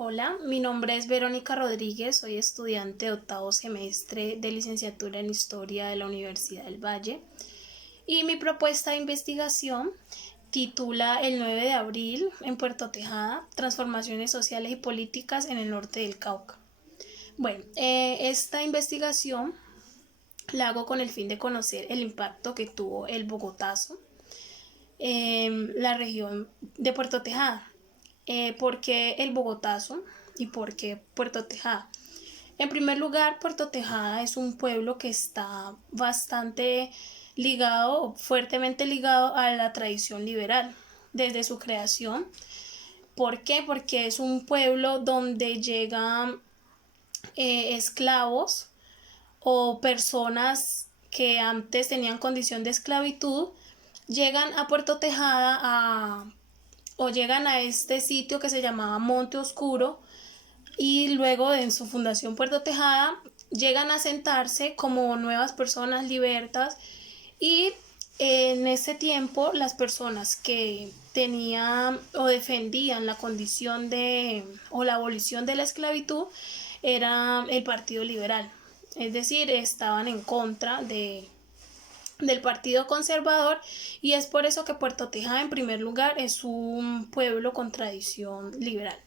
Hola, mi nombre es Verónica Rodríguez, soy estudiante de octavo semestre de licenciatura en Historia de la Universidad del Valle y mi propuesta de investigación titula El 9 de abril en Puerto Tejada, transformaciones sociales y políticas en el norte del Cauca. Bueno, esta investigación la hago con el fin de conocer el impacto que tuvo el Bogotazo en la región de Puerto Tejada. ¿Por qué el Bogotazo y por qué Puerto Tejada? En primer lugar, Puerto Tejada es un pueblo que está bastante ligado, fuertemente ligado a la tradición liberal desde su creación. ¿Por qué? Porque es un pueblo donde llegan esclavos o personas que antes tenían condición de esclavitud, llegan a Puerto Tejada o llegan a este sitio que se llamaba Monte Oscuro y luego en su fundación Puerto Tejada llegan a sentarse como nuevas personas libertas y en ese tiempo las personas que tenían o defendían la condición de o la abolición de la esclavitud era el Partido Liberal, es decir, estaban en contra del Partido Conservador y es por eso que Puerto Tejada en primer lugar es un pueblo con tradición liberal.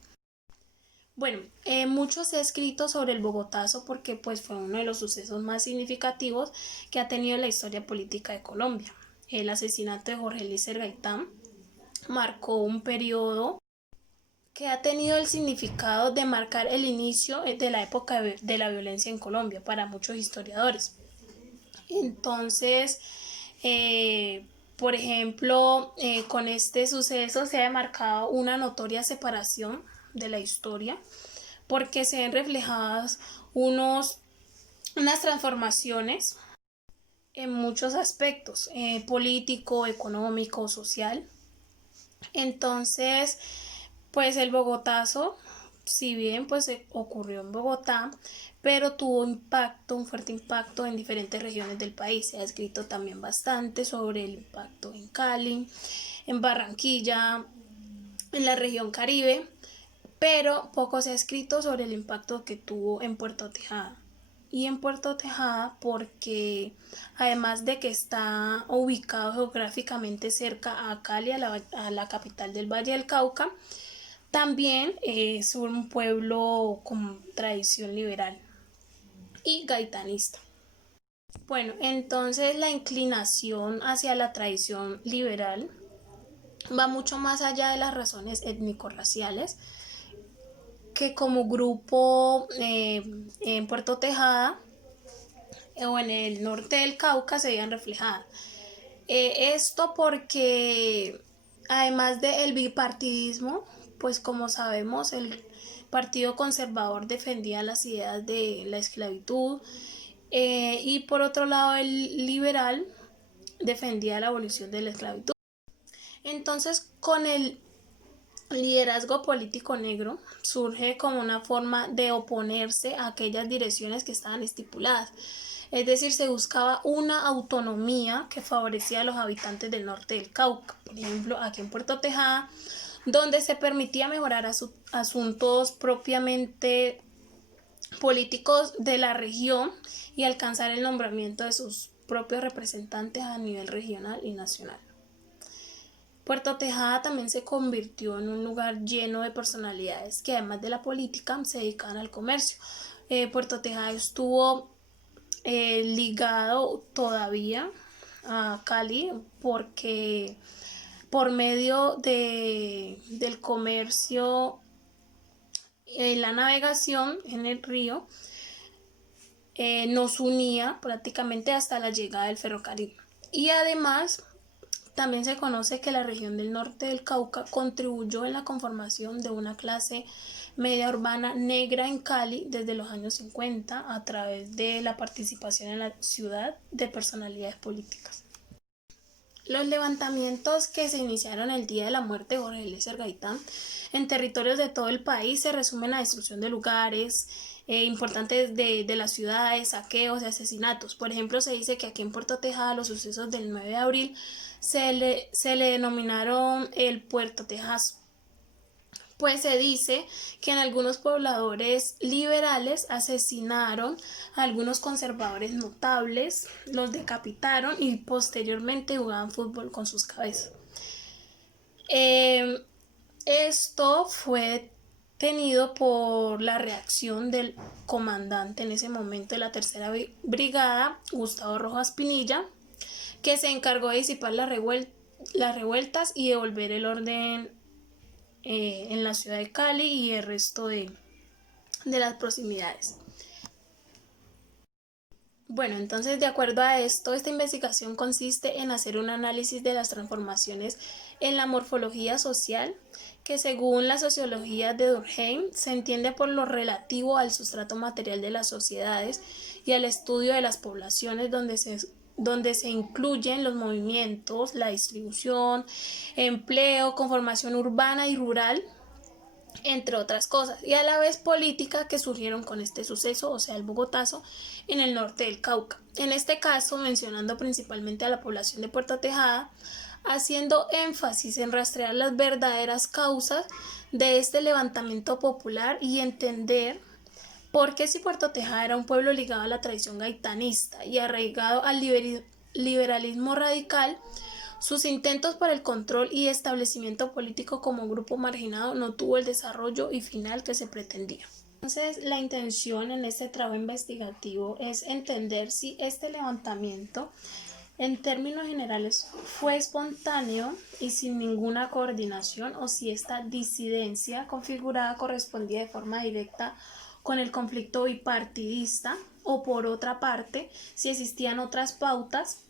Bueno, mucho se ha escrito sobre el Bogotazo porque pues fue uno de los sucesos más significativos que ha tenido la historia política de Colombia. El asesinato de Jorge Eliezer Gaitán marcó un periodo que ha tenido el significado de marcar el inicio de la época de la violencia en Colombia para muchos historiadores. Entonces, por ejemplo, con este suceso se ha marcado una notoria separación de la historia porque se ven reflejadas unas transformaciones en muchos aspectos, político, económico, social. Entonces, pues el Bogotazo, si bien pues ocurrió en Bogotá, pero tuvo impacto, un fuerte impacto en diferentes regiones del país. Se ha escrito también bastante sobre el impacto en Cali, en Barranquilla, en la región Caribe, pero poco se ha escrito sobre el impacto que tuvo en Puerto Tejada. Y en Puerto Tejada porque además de que está ubicado geográficamente cerca a Cali, a la capital del Valle del Cauca, también es un pueblo con tradición liberal y gaitanista. Bueno, entonces la inclinación hacia la tradición liberal va mucho más allá de las razones étnico-raciales que como grupo en Puerto Tejada o en el norte del Cauca se veían reflejadas. Esto porque además del bipartidismo, pues como sabemos, el Partido Conservador defendía las ideas de la esclavitud y por otro lado el liberal defendía la abolición de la esclavitud. Entonces, con el liderazgo político negro surge como una forma de oponerse a aquellas direcciones que estaban estipuladas. Es decir, se buscaba una autonomía que favorecía a los habitantes del norte del Cauca. Por ejemplo, aquí en Puerto Tejada, donde se permitía mejorar asuntos propiamente políticos de la región y alcanzar el nombramiento de sus propios representantes a nivel regional y nacional. Puerto Tejada también se convirtió en un lugar lleno de personalidades que además de la política se dedicaban al comercio. Puerto Tejada estuvo ligado todavía a Cali porque por medio del comercio, la navegación en el río nos unía prácticamente hasta la llegada del ferrocarril. Y además también se conoce que la región del norte del Cauca contribuyó en la conformación de una clase media urbana negra en Cali desde los años 50 a través de la participación en la ciudad de personalidades políticas. Los levantamientos que se iniciaron el día de la muerte de Jorge Eliezer Gaitán en territorios de todo el país se resumen a destrucción de lugares importantes de las ciudades, saqueos y asesinatos. Por ejemplo, se dice que aquí en Puerto Tejada los sucesos del 9 de abril se le denominaron el Puerto Tejazo pues se dice que en algunos pobladores liberales asesinaron a algunos conservadores notables, los decapitaron y posteriormente jugaban fútbol con sus cabezas. Esto fue tenido por la reacción del comandante en ese momento de la tercera brigada, Gustavo Rojas Pinilla, que se encargó de disipar las revueltas y devolver el orden en la ciudad de Cali y el resto de las proximidades. Bueno, entonces de acuerdo a esto, esta investigación consiste en hacer un análisis de las transformaciones en la morfología social, que según la sociología de Durkheim se entiende por lo relativo al sustrato material de las sociedades y al estudio de las poblaciones donde se incluyen los movimientos, la distribución, empleo, conformación urbana y rural, entre otras cosas, y a la vez política que surgieron con este suceso, o sea, el Bogotazo, en el norte del Cauca. En este caso, mencionando principalmente a la población de Puerto Tejada, haciendo énfasis en rastrear las verdaderas causas de este levantamiento popular y entender por qué si Puerto Tejada era un pueblo ligado a la tradición gaitanista y arraigado al liberalismo radical, sus intentos por el control y establecimiento político como grupo marginado no tuvo el desarrollo y final que se pretendía. Entonces, la intención en este trabajo investigativo es entender si este levantamiento, en términos generales, fue espontáneo y sin ninguna coordinación, o si esta disidencia configurada correspondía de forma directa con el conflicto bipartidista, o por otra parte, si existían otras pautas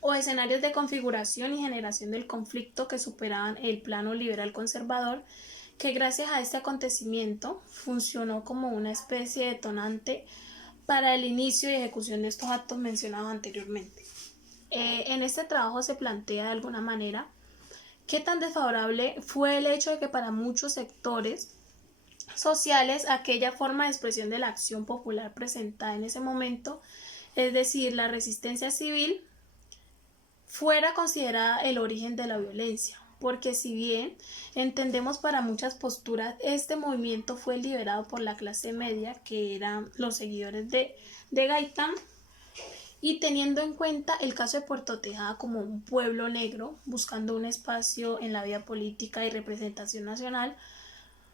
o escenarios de configuración y generación del conflicto que superaban el plano liberal conservador, que gracias a este acontecimiento funcionó como una especie de detonante para el inicio y ejecución de estos actos mencionados anteriormente. En este trabajo se plantea de alguna manera qué tan desfavorable fue el hecho de que para muchos sectores sociales aquella forma de expresión de la acción popular presentada en ese momento, es decir, la resistencia civil, fuera considerada el origen de la violencia, porque si bien entendemos para muchas posturas este movimiento fue liderado por la clase media, que eran los seguidores de Gaitán, y teniendo en cuenta el caso de Puerto Tejada como un pueblo negro buscando un espacio en la vida política y representación nacional,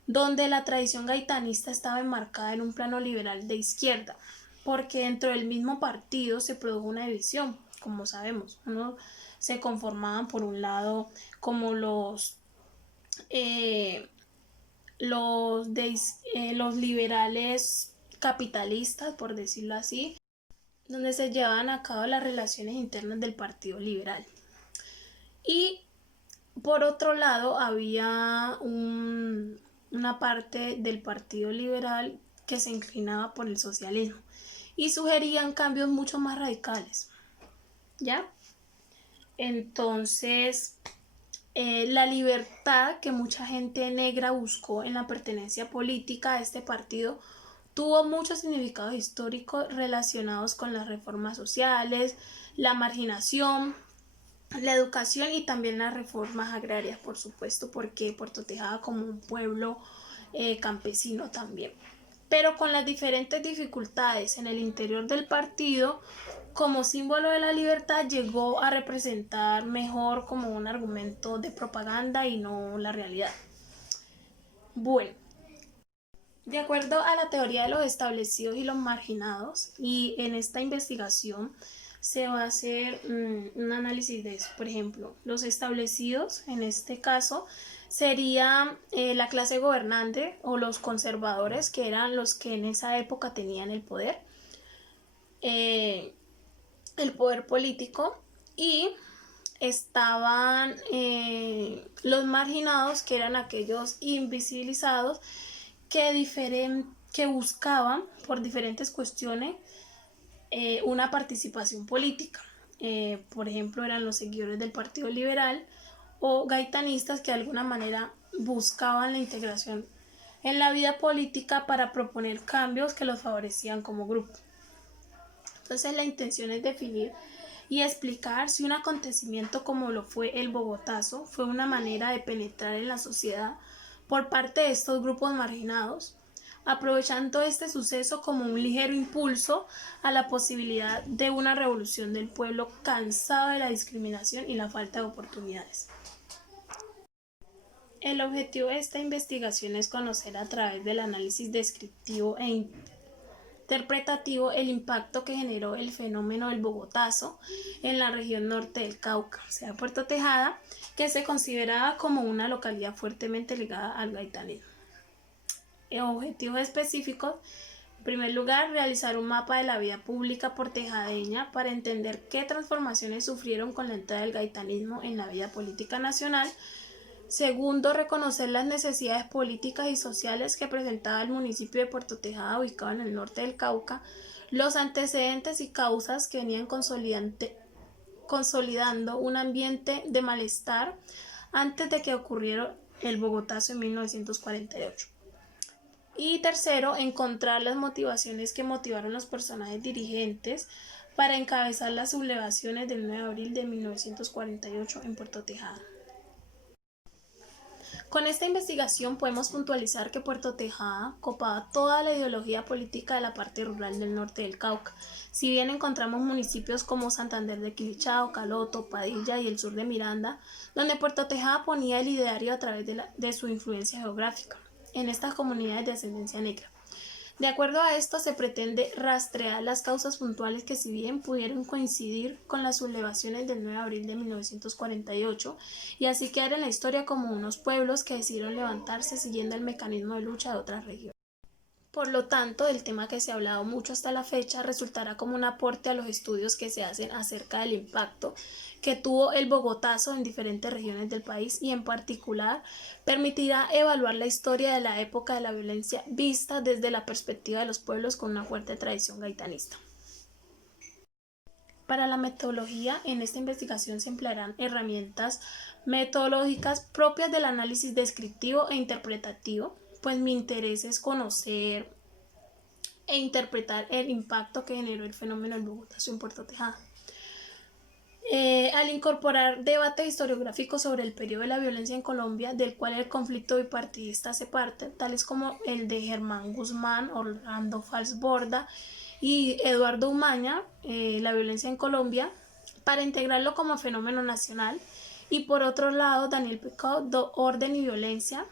donde la tradición gaitanista estaba enmarcada en un plano liberal de izquierda, porque dentro del mismo partido se produjo una división, como sabemos. Uno se conformaban por un lado como los liberales capitalistas, por decirlo así, donde se llevaban a cabo las relaciones internas del Partido Liberal. Y por otro lado había una parte del Partido Liberal que se inclinaba por el socialismo y sugerían cambios mucho más radicales, ¿ya? Entonces, la libertad que mucha gente negra buscó en la pertenencia política a este partido tuvo muchos significados históricos relacionados con las reformas sociales, la marginación, la educación y también las reformas agrarias, por supuesto, porque Puerto Tejada como un pueblo campesino también. Pero con las diferentes dificultades en el interior del partido, como símbolo de la libertad llegó a representar mejor como un argumento de propaganda y no la realidad. Bueno, de acuerdo a la teoría de los establecidos y los marginados, y en esta investigación se va a hacer un análisis de eso. Por ejemplo, los establecidos, en este caso, sería la clase gobernante o los conservadores, que eran los que en esa época tenían el poder político, y estaban los marginados, que eran aquellos invisibilizados que buscaban por diferentes cuestiones una participación política. Por ejemplo, eran los seguidores del Partido Liberal o gaitanistas que de alguna manera buscaban la integración en la vida política para proponer cambios que los favorecían como grupo. Entonces, la intención es definir y explicar si un acontecimiento como lo fue el Bogotazo fue una manera de penetrar en la sociedad por parte de estos grupos marginados, aprovechando este suceso como un ligero impulso a la posibilidad de una revolución del pueblo cansado de la discriminación y la falta de oportunidades. El objetivo de esta investigación es conocer a través del análisis descriptivo e interpretativo el impacto que generó el fenómeno del Bogotazo en la región norte del Cauca, o sea, Puerto Tejada, que se consideraba como una localidad fuertemente ligada al gaitanismo. Objetivos específicos: en primer lugar, realizar un mapa de la vida pública portejadeña para entender qué transformaciones sufrieron con la entrada del gaitanismo en la vida política nacional. Segundo, reconocer las necesidades políticas y sociales que presentaba el municipio de Puerto Tejada, ubicado en el norte del Cauca, los antecedentes y causas que venían consolidando un ambiente de malestar antes de que ocurriera el Bogotazo en 1948. Y tercero, encontrar las motivaciones que motivaron a los personajes dirigentes para encabezar las sublevaciones del 9 de abril de 1948 en Puerto Tejada. Con esta investigación podemos puntualizar que Puerto Tejada copaba toda la ideología política de la parte rural del norte del Cauca. Si bien encontramos municipios como Santander de Quilichao, Caloto, Padilla y el sur de Miranda, donde Puerto Tejada ponía el ideario a través de su influencia geográfica en estas comunidades de ascendencia negra. De acuerdo a esto, se pretende rastrear las causas puntuales que, si bien pudieron coincidir con las sublevaciones del 9 de abril de 1948, y así quedar en la historia como unos pueblos que decidieron levantarse siguiendo el mecanismo de lucha de otras regiones. Por lo tanto, el tema que se ha hablado mucho hasta la fecha resultará como un aporte a los estudios que se hacen acerca del impacto que tuvo el Bogotazo en diferentes regiones del país, y en particular permitirá evaluar la historia de la época de la violencia vista desde la perspectiva de los pueblos con una fuerte tradición gaitanista. Para la metodología, en esta investigación se emplearán herramientas metodológicas propias del análisis descriptivo e interpretativo, pues mi interés es conocer e interpretar el impacto que generó el fenómeno del Bogotazo en Puerto Tejada. Al incorporar debates historiográficos sobre el periodo de la violencia en Colombia, del cual el conflicto bipartidista hace parte, tales como el de Germán Guzmán, Orlando Falsborda y Eduardo Umaña, la violencia en Colombia, para integrarlo como fenómeno nacional, y por otro lado Daniel Picot, Orden y Violencia,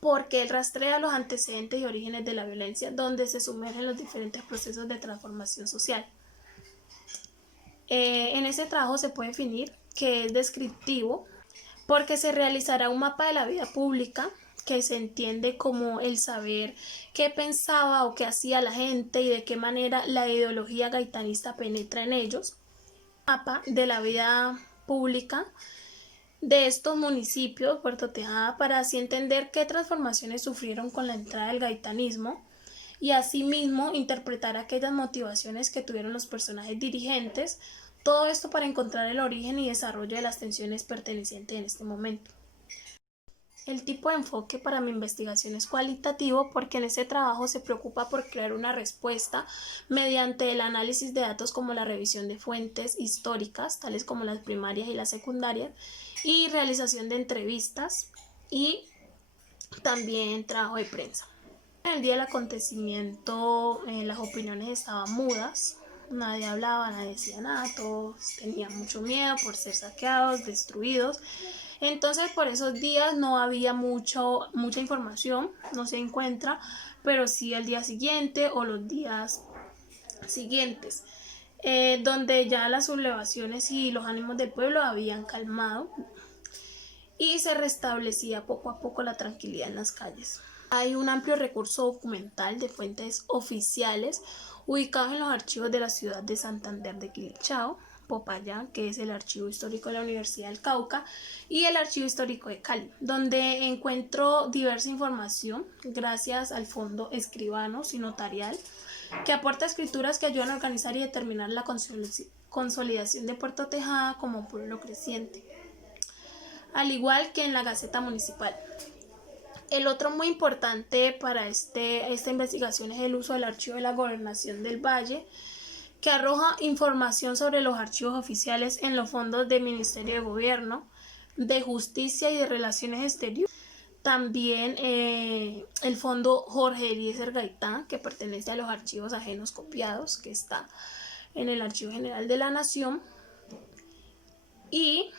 porque él rastrea los antecedentes y orígenes de la violencia, donde se sumergen los diferentes procesos de transformación social. En ese trabajo se puede definir que es descriptivo porque se realizará un mapa de la vida pública, que se entiende como el saber qué pensaba o qué hacía la gente y de qué manera la ideología gaitanista penetra en ellos. Mapa de la vida pública de estos municipios, Puerto Tejada, para así entender qué transformaciones sufrieron con la entrada del gaitanismo y asimismo interpretar aquellas motivaciones que tuvieron los personajes dirigentes, todo esto para encontrar el origen y desarrollo de las tensiones pertenecientes en este momento. El tipo de enfoque para mi investigación es cualitativo, porque en este trabajo se preocupa por crear una respuesta mediante el análisis de datos como la revisión de fuentes históricas, tales como las primarias y las secundarias, y realización de entrevistas y también trabajo de prensa. En el día del acontecimiento, las opiniones estaban mudas, nadie hablaba, nadie decía nada, todos tenían mucho miedo por ser saqueados, destruidos. Entonces por esos días no había mucha información, no se encuentra, pero sí al día siguiente o los días siguientes, donde ya las sublevaciones y los ánimos del pueblo habían calmado y se restablecía poco a poco la tranquilidad en las calles. Hay un amplio recurso documental de fuentes oficiales ubicados en los archivos de la ciudad de Santander de Quilichao, Popayán, que es el archivo histórico de la Universidad del Cauca, y el archivo histórico de Cali, donde encuentro diversa información gracias al fondo Escribanos y Notarial, que aporta escrituras que ayudan a organizar y determinar la consolidación de Puerto Tejada como pueblo creciente, al igual que en la Gaceta Municipal. El otro muy importante para esta investigación es el uso del archivo de la Gobernación del Valle, que arroja información sobre los archivos oficiales en los fondos del Ministerio de Gobierno, de Justicia y de Relaciones Exteriores, También el fondo Jorge Eliezer Gaitán, que pertenece a los archivos ajenos copiados, que está en el Archivo General de la Nación. Y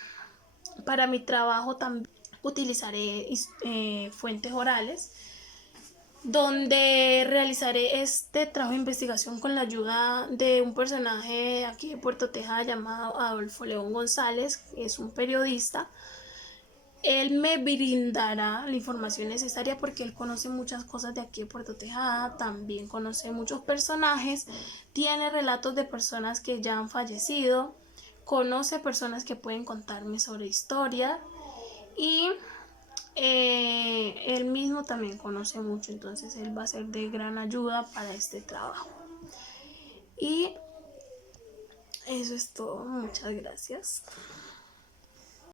para mi trabajo también utilizaré fuentes orales, donde realizaré este trabajo de investigación con la ayuda de un personaje aquí de Puerto Tejada llamado Adolfo León González, que es un periodista. Él me brindará la información necesaria porque él conoce muchas cosas de aquí de Puerto Tejada, también conoce muchos personajes, tiene relatos de personas que ya han fallecido, conoce personas que pueden contarme sobre historia y él mismo también conoce mucho, entonces él va a ser de gran ayuda para este trabajo. Y eso es todo, muchas gracias.